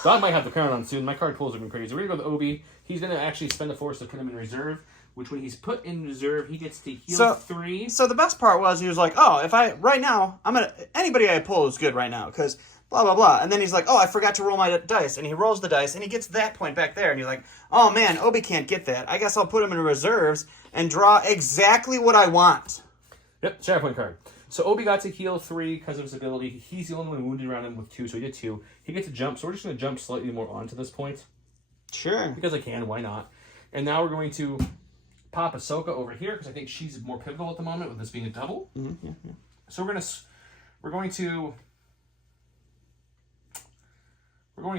Don might have the crown on soon. My card pulls have been crazy. We're going to go with Obi. He's going to actually spend a force to put him in reserve, which when he's put in reserve, he gets to heal 3. So the best part was he was like, oh, if I, right now, anybody I pull is good right now, because blah, blah, blah. And then he's like, oh, I forgot to roll my dice. And he rolls the dice, and he gets that point back there. And you're like, oh, man, Obi can't get that. I guess I'll put him in reserves and draw exactly what I want. Yep, Shatterpoint card. So Obi got to heal 3 because of his ability. He's the only one wounded around him with 2, so he did 2. He gets to jump, so we're just going to jump slightly more onto this point. Sure. Because I can, why not? And now we're going to pop Ahsoka over here, because I think she's more pivotal at the moment with this being a double. Mm-hmm, yeah. So we're going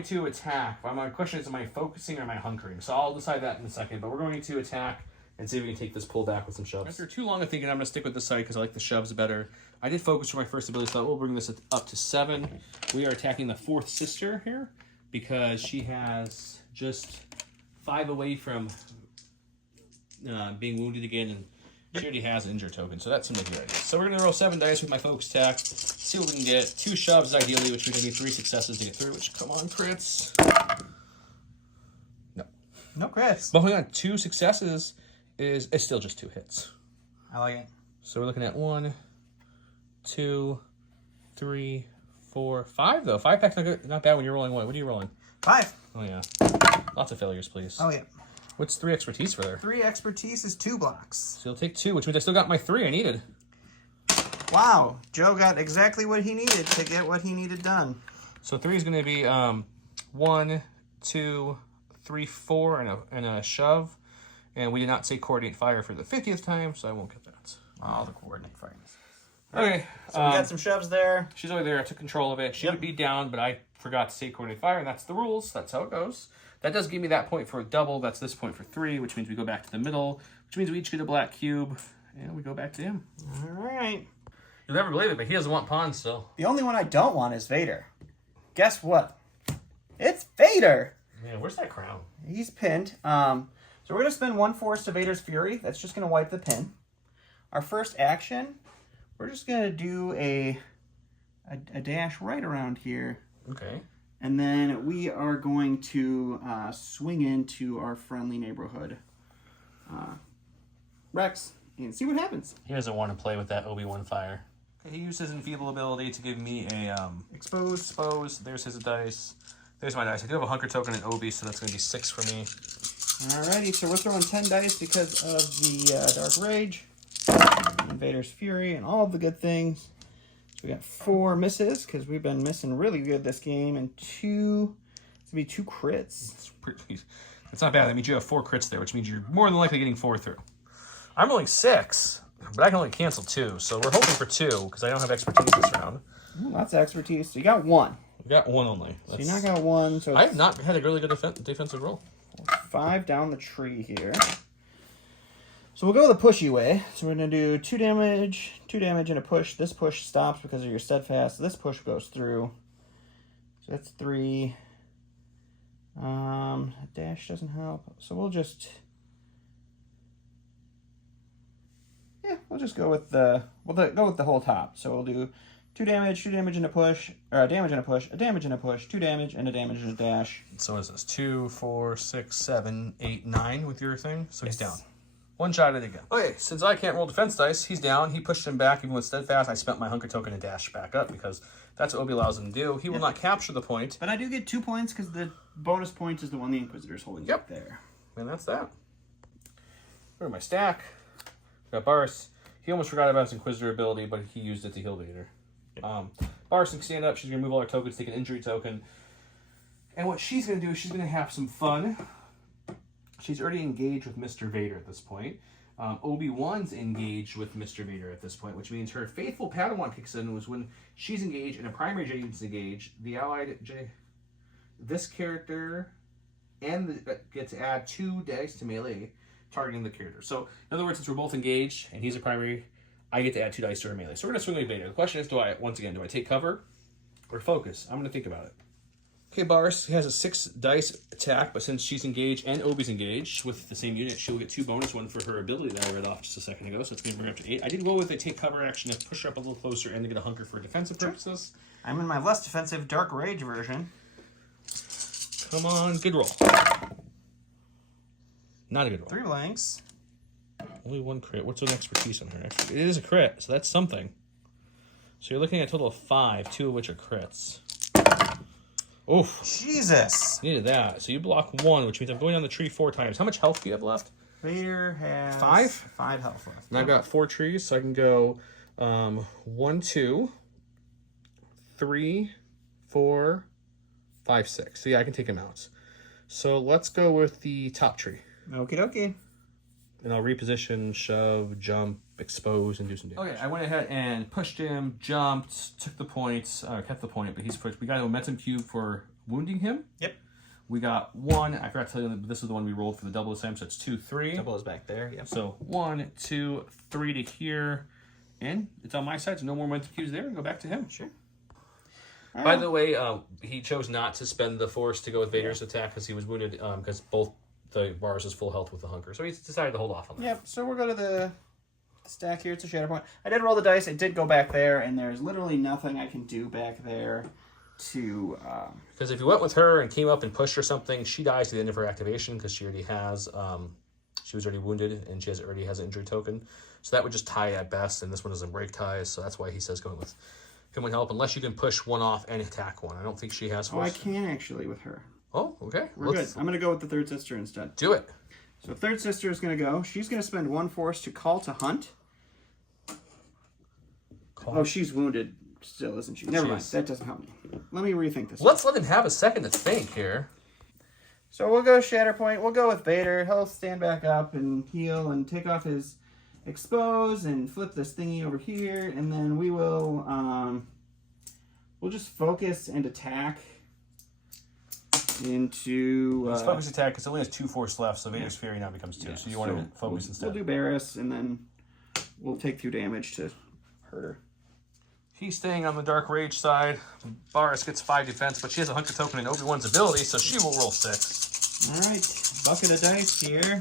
to attack. My question is, am I focusing or am I hunkering? So I'll decide that in a second, but we're going to attack and see if we can take this pull back with some shoves. After too long of thinking, I'm going to stick with this side because I like the shoves better. I did focus for my first ability, so we'll bring this up to 7. We are attacking the 4th sister here because she has just 5 away from being wounded again, and she already has an injured token, so that seems like a good idea. So we're going to roll 7 dice with my focus attack, see what we can get. 2 shoves ideally, which means I need 3 successes to get through, which, come on, crits. No. No crits. But hold on, 2 successes is still just 2 hits. I like it. So we're looking at 1, 2, 3, 4, 5 though. 5 pack's not bad when you're rolling 1. What are you rolling? 5. Oh yeah. Lots of failures, please. Oh yeah. What's 3 expertise for there? 3 expertise is 2 blocks. So you'll take 2, which means I still got my 3 I needed. Wow. Joe got exactly what he needed to get what he needed done. So 3 is going to be 1, 2, 3, 4, and a shove. And we did not say coordinate fire for the 50th time, so I won't get that. Oh, the coordinate fire. Okay. So we got some shoves there. She's over there. I took control of it. She would be down, but I forgot to say coordinate fire, and that's the rules. That's how it goes. That does give me that point for a double. That's this point for 3, which means we go back to the middle, which means we each get a black cube, and we go back to him. All right. You'll never believe it, but he doesn't want pawns still. The only one I don't want is Vader. Guess what? It's Vader. Man, where's that crown? He's pinned. So we're going to spend 1 force to Vader's Fury. That's just going to wipe the pin. Our first action, we're just going to do a dash right around here. Okay. And then we are going to swing into our friendly neighborhood, Rex, and see what happens. He doesn't want to play with that Obi-Wan fire. he used his enfeeble ability to give me a expose. There's his dice. There's my dice. I do have a hunker token in Obi, so that's going to be 6 for me. Alrighty, so we're throwing 10 dice because of the Dark Rage, and Vader's Fury, and all of the good things. So we got 4 misses because we've been missing really good this game, and 2. It's gonna be 2 crits. It's not bad. That means you have 4 crits there, which means you're more than likely getting 4 through. I'm rolling 6, but I can only cancel 2, so we're hoping for 2 because I don't have expertise this round. Ooh, lots of expertise. So you got 1. We got 1 only. So you knock out 1. So I have not had a really good defensive roll. 5 down the tree here. So we'll go the pushy way. So we're going to do 2 damage, and a push. This push stops because of your steadfast. This push goes through. So that's 3. A dash doesn't help. So we'll just... Yeah, we'll just go with the... go with the whole top. So we'll do 2 damage, and a push, or a damage and a push, a damage and a push, 2 damage, and a damage and a dash. So what is this? 2, 4, 6, 7, 8, 9 with your thing? So he's down. 1 shot at it again. Okay, since I can't roll defense dice, he's down. He pushed him back even with steadfast. I spent my hunker token and dash back up because that's what Obi allows him to do. He will not capture the point. But I do get 2 points because the bonus point is the one the Inquisitor's holding up there. And that's that. Where's my stack? Got Barriss. He almost forgot about his Inquisitor ability, but he used it to heal Vader. Barriss can stand up. She's going to move all her tokens, take an injury token. And what she's going to do is she's going to have some fun. She's already engaged with Mr. Vader at this point. Obi-Wan's engaged with Mr. Vader at this point, which means her faithful Padawan kicks in was when she's engaged and a primary Jedi is engaged. The allied Jedi, this character, get to add 2 dice to melee, targeting the character. So, in other words, since we're both engaged and he's a primary, I get to add 2 dice to her melee. So we're going to swing like Vader. The question is, do I take cover or focus? I'm going to think about it. Okay, Barriss has a 6 dice attack, but since she's engaged and Obi's engaged with the same unit, she'll get 2 bonus, 1 for her ability that I read off just a second ago, so it's going to bring her up to 8. I did roll with a take cover action to push her up a little closer and to get a hunker for defensive purposes. I'm in my less defensive Dark Rage version. Come on, good roll. Not a good roll. 3 blanks. Only 1 crit. What's an expertise on her? It is a crit, so that's something. So you're looking at a total of 5, 2 of which are crits. Oof. Jesus. Needed that. So you block 1, which means I'm going down the tree 4 times. How much health do you have left? Vader has 5? 5 health left. And I've got 4 trees, so I can go 1, 2, 3, 4, 5, 6. So yeah, I can take him out. So let's go with the top tree. Okie dokie. And I'll reposition, shove, jump, expose, and do some damage. Okay, I went ahead and pushed him, jumped, took the points, kept the point, but he's pushed. We got a momentum cube for wounding him. Yep. We got 1. I forgot to tell you that this is the one we rolled for the double this time, so it's 2, 3. Double is back there, yep. So 1, 2, 3 to here. And it's on my side, so no more momentum cubes there. And go back to him. Sure. By the way, he chose not to spend the force to go with Vader's attack because he was wounded, because both the Barriss is full health with the hunker. So he decided to hold off on that. Yep, so we'll go to the stack here. It's a Shatterpoint. I did roll the dice. It did go back there, and there's literally nothing I can do back there to... Because if you went with her and came up and pushed or something, she dies at the end of her activation because she already has... she was already wounded, and she already has an injury token. So that would just tie at best, and this one doesn't break ties, so that's why he says going with him would help, unless you can push 1 off and attack 1. I don't think she has force. Oh, I can actually with her. Oh, okay. We're good. I'm going to go with the third sister instead. Do it. So third sister is going to go. She's going to spend 1 force to call to hunt. Oh, she's wounded still, isn't she? Never mind. That doesn't help me. Let me rethink this. Let's let him have a second to think here. So we'll go Shatterpoint. We'll go with Vader. He'll stand back up and heal and take off his expose and flip this thingy over here. And then we will... we'll just focus and attack into... Let's focus attack because it only has 2 force left, so Vader's Fury now becomes 2. Yeah, so you want to focus instead. We'll do barriss, and then we'll take 2 damage to hurt her. He's staying on the Dark Rage side. Barriss gets 5 defense, but she has a hunter token in Obi-Wan's ability, so she will roll 6. All right, bucket of dice here.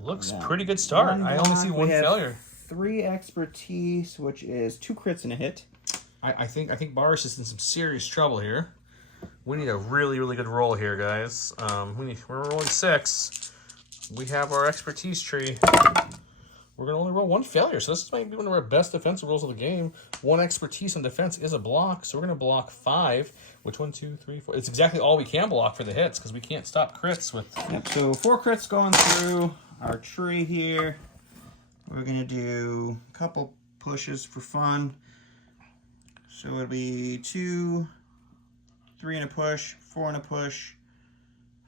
Looks pretty good start. I only see 1 failure. 3 expertise, which is 2 crits and a hit. I think Barriss is in some serious trouble here. We need a really, really good roll here, guys. We're rolling 6. We have our expertise tree. we're going to only roll 1 failure. So this might be one of our best defensive rolls of the game. 1 expertise on defense is a block. So we're going to block 5. Which 1, 2, 3, 4? It's exactly all we can block for the hits because we can't stop crits with... Yep, so 4 crits going through our tree here. We're going to do a couple pushes for fun. So it'll be 2, 3 and a push, 4 and a push,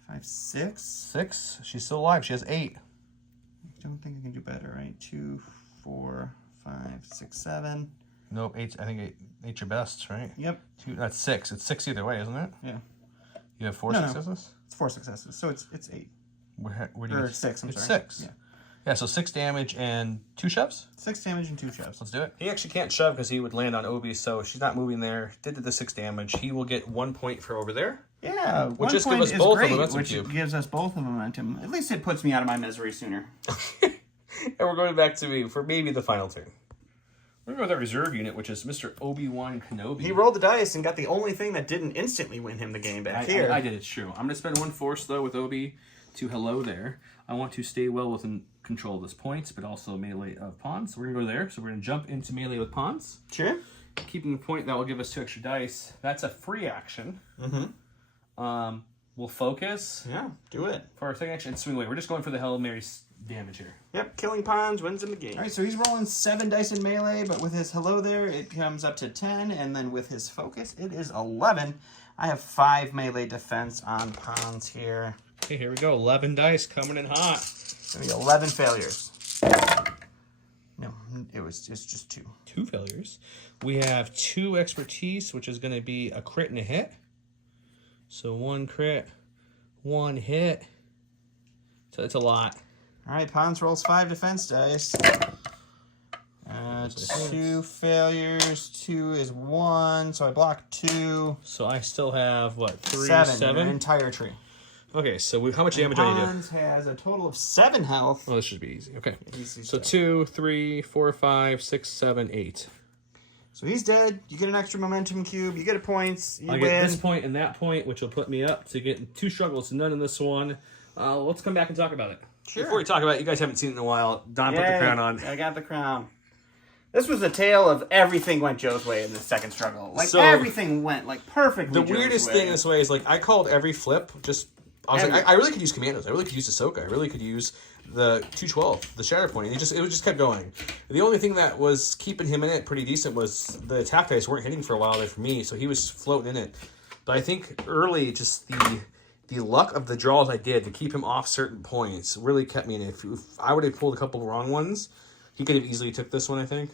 5, 6. 6. She's still alive. She has 8. I don't think I can do better, right? 2, 4, 5, 6, 7. Nope, 8. I think 8's your best, right? Yep. 2. That's 6. It's 6 either way, isn't it? Yeah. You have 4 No, successes? No. It's 4 successes, so it's 8. Where do Or you 6, I'm sorry. 6. Yeah. Yeah, so 6 damage and 2 shoves? 6 damage and 2 shoves. Let's do it. He actually can't shove because he would land on Obi, so she's not moving there. Did the 6 damage. He will get 1 point for over there. Yeah, which just gives us both a momentum cube. Gives us both a momentum. At least it puts me out of my misery sooner. And we're going back to me for maybe the final turn. We're going to go with our reserve unit, which is Mr. Obi-Wan Kenobi. He rolled the dice and got the only thing that didn't instantly win him the game back here. I did, it's true. I'm going to spend 1 force, though, with Obi to hello there. I want to stay well within control of this points, but also melee of pawns. So we're going to go there. So we're going to jump into melee with pawns. Sure. Keeping the point, that will give us 2 extra dice. That's a free action. Mm-hmm. We'll focus. Yeah, do it. For our second action and swing away. We're just going for the Hail Mary damage here. Yep, killing pawns wins him the game. All right, so he's rolling 7 dice in melee, but with his hello there, it comes up to 10, and then with his focus, it is 11. I have 5 melee defense on pawns here. Okay, here we go. 11 dice coming in hot. It's going to be 11 failures. No, it's just 2. 2 failures. We have 2 expertise, which is going to be a crit and a hit. So 1 crit, 1 hit. So it's a lot. All right, Pons rolls 5 defense dice. 2 failures. 2 is 1, so I block 2. So I still have, what, 3, 7? An entire tree. Okay, so how much damage do I need to do? Pons has a total of 7 health. Oh, this should be easy. Okay. Easy so stuff. 2, 3, 4, 5, 6, 7, 8. So he's dead. You get an extra momentum cube. You get a points. You I win. get this point and that point, which will put me up to get 2 struggles. None in this one. Let's come back and talk about it. Sure. Before we talk about it, you guys haven't seen it in a while. Don put the crown on. I got the crown. This was a tale of everything went Joe's way in the second struggle. Like, So, everything went, like, perfectly The Joe's weirdest way. thing this way is, like, I called every flip just... I was like, I really could use Commandos. I really could use Ahsoka. I really could use the 212, the Shatterpoint. And it just kept going. The only thing that was keeping him in it pretty decent was the attack dice weren't hitting for a while there for me, so he was floating in it. But I think early, just the luck of the draws I did to keep him off certain points really kept me in it. If I would have pulled a couple of wrong ones, he could have easily took this one, I think.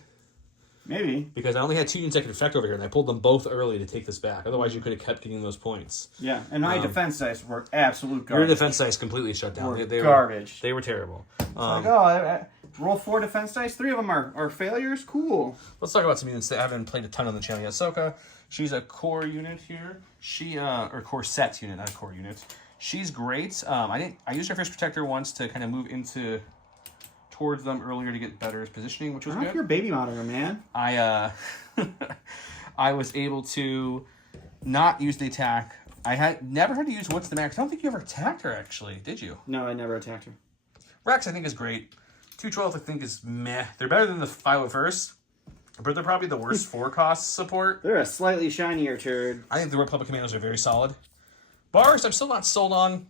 Maybe. Because I only had 2 units that could effect over here, and I pulled them both early to take this back. Otherwise, you could have kept getting those points. Yeah, and my defense dice were absolute garbage. Your defense dice completely shut down. They garbage. They were terrible. I roll 4 defense dice. 3 of them are failures. Cool. Let's talk about some units that I haven't played a ton on the channel yet. Ahsoka, she's a core unit here. Or core set unit, not a core unit. She's great. I used her first protector once to kind of move into towards them earlier to get better positioning, which was good. Your baby monitor, man. I was able to not use the attack. I had never had to use what's the max. I don't think you ever attacked her, actually, did you? No, I never attacked her. Rex, I think, is great. 212, I think, is meh. They're better than the 501st, but they're probably the worst 4-cost support. They're a slightly shinier turd. I think the Republic Commandos are very solid. Barriss, I'm still not sold on.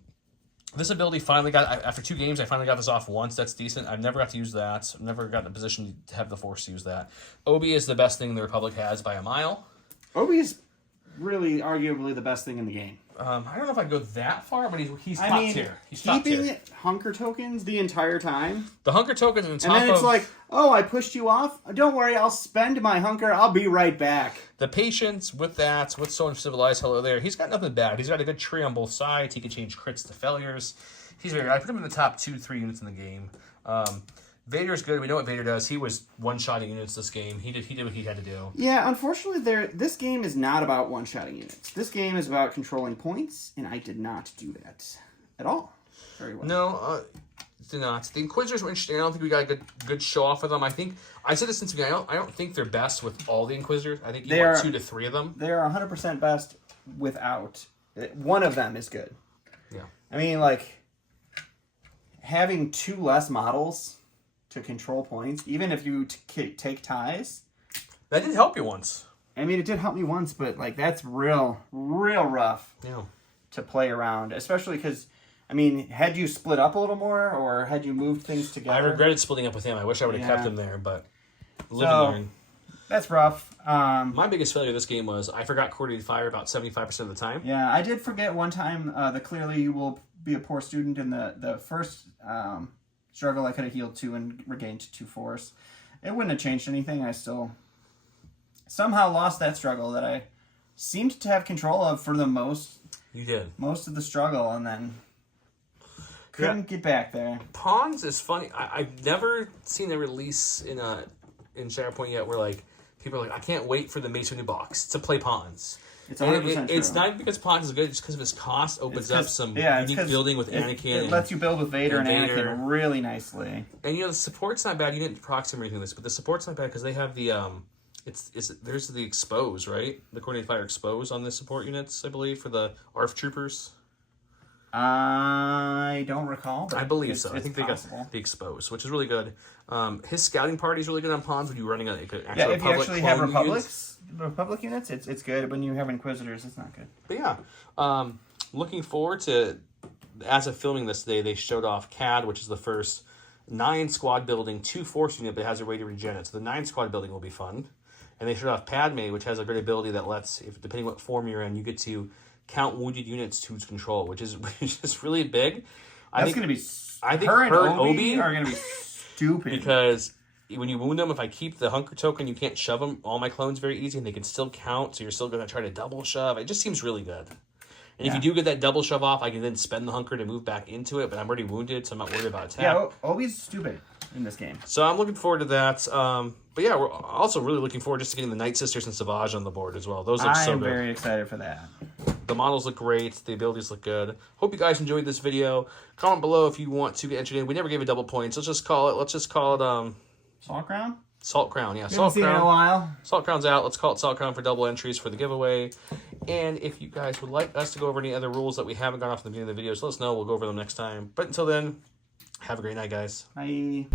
This ability finally got, after 2 games, I finally got this off once. That's decent. I've never got to use that. I've never gotten in a position to have the Force to use that. Obi is the best thing the Republic has by a mile. Obi is really arguably the best thing in the game. I don't know if I'd go that far, but he's top tier. He's top tier. Keeping hunker tokens the entire time. The hunker tokens on top of... And then it's like, oh, I pushed you off? Don't worry, I'll spend my hunker. I'll be right back. The patience with that, with so uncivilized hello there, he's got nothing bad. He's got a good tree on both sides. He can change crits to failures. He's very good. I put him in the top 2-3 units in the game. Vader's good. We know what Vader does. He was one-shotting units this game. He did what he had to do. Yeah, unfortunately, this game is not about one-shotting units. This game is about controlling points, and I did not do that at all. Very well. No, did not. The Inquisitors were interesting. I don't think we got a good show off of them. I said this since the beginning. I don't think they're best with all the Inquisitors. I think you want 2 to 3 of them. They are 100% best without. One of them is good. Yeah. I mean, like, having 2 less models to control points, even if you take ties. That did help you once. I mean, it did help me once, but like that's real rough Yeah. to play around, especially because, I mean, had you split up a little more or had you moved things together? I regretted splitting up with him. I wish I would have kept him there, but live So, and learn. That's rough. My biggest failure of this game was I forgot coordinated fire about 75% of the time. Yeah, I did forget one time the clearly you will be a poor student in the first struggle. I could have healed 2 and regained 2 force. It wouldn't have changed anything. I still somehow lost that struggle that I seemed to have control of for the most. You did. Most of the struggle, and then couldn't get back there. Pawns is funny. I've never seen a release in Shatterpoint yet where like people are like, I can't wait for the Mace Windu box to play Pawns. It's 100% true. It's not because Pawns is good, it's because of his cost opens up some unique building with Anakin. It lets you build with Vader and Anakin really nicely. And the support's not bad. You didn't proxy or anything like this, but the support's not bad because they have the there's the expose, right? The coordinated fire expose on the support units, I believe, for the ARF troopers. I don't recall. But I believe so. I think they got the expose, which is really good. His scouting party is really good on Pawns when you're running an actual if you actually have Republic units, it's good. When you have Inquisitors, it's not good. But yeah, looking forward to, as of filming this today, they showed off CAD, which is the first 9 squad building, 2 force unit, but has a way to regen it. So the 9 squad building will be fun. And they showed off Padme, which has a great ability that lets, if depending what form you're in, you get to count wounded units to its control, which is really big. I think her and Obi are going to be stupid. Because when you wound them, if I keep the hunker token, you can't shove them. All my clones very easy, and they can still count, so you're still going to try to double shove. It just seems really good. And if you do get that double shove off, I can then spend the hunker to move back into it, but I'm already wounded, so I'm not worried about attack. Yeah, Obi's stupid in this game. So I'm looking forward to that. But yeah, we're also really looking forward just to getting the Night Sisters and Savage on the board as well. Those look so good. I'm very excited for that. The models look great. The abilities look good. Hope you guys enjoyed this video. Comment below if you want to get entered in. We never gave it double points. Let's just call it Salt Crown? Salt Crown, yeah. We haven't seen it in a while. Salt Crown's out. Let's call it Salt Crown for double entries for the giveaway. And if you guys would like us to go over any other rules that we haven't gone off in the beginning of the videos, let us know. We'll go over them next time. But until then, have a great night, guys. Bye.